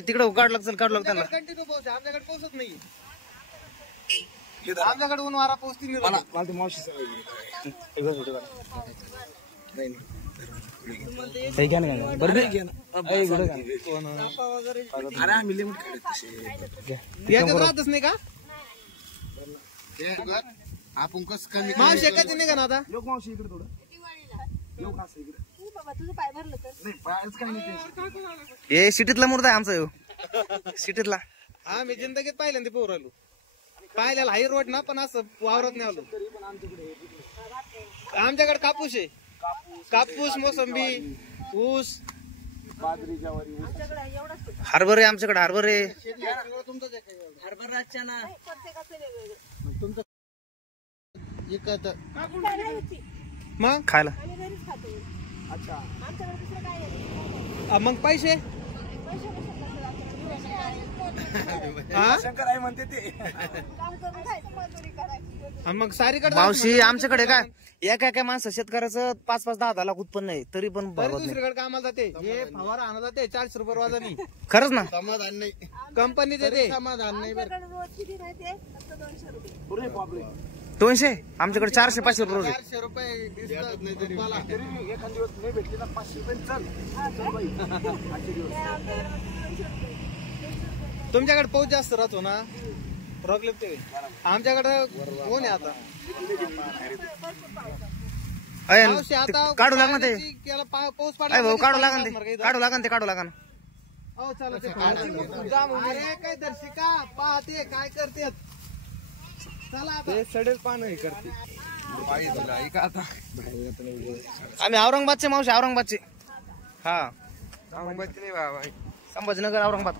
तिकडे काढलं चल काढलं त्यांना कंटिन्यू पाऊस आहे आमच्याकडे पाऊसच नाही आमच्याकडे ऊन वारा पाऊस तीन राहतच नाही का आपण कसं कमी मावशी एकाची नाही का ना आता लोक मावशी इकडे थोडं हे सिटीतला मुर्दा आहे आमचा ह्यो सिटीतला हा मी जिंदगीत पहिल्यांदा पोर आलो पाहिल्याला हाई रोड ना पण असं वावरत नाही आलो आमच्याकडे कापूस आहे कापूस मोसंबी ऊस हरभरे आमच्याकडे हरभरे मग खायला मग पैसे मग सारीकडे मावशी आमच्याकडे काय एका माणसं शेतकऱ्याचं 5-5, 10-10 लाख उत्पन्न आहे तरी पण दुसरीकडे कामाला जाते हे फवारा आणत जाते 400 रुपये वाजानी खरंच ना समाधान नाही कंपनी देते समाधान नाही 200 आमच्याकडे 400-500 रोज 400 रुपये दिसतात नाही तरी मला एखाद दिवस नाही भेटले ना 500 रुपये चल तुमच्याकडे पाऊस जास्त राहतो ना प्रॉब्लेम ते आमच्याकडे कोण आहे आता काढू लागणार ते पाऊस भाऊ काढू लागणार ते काढू लागणार हो चला ते काय तर शिका पाहते काय करते चला ते सडेल पानं हे करते आम्ही औरंगाबादचे मावशी औरंगाबादचे हा संभाजीनगर औरंगाबाद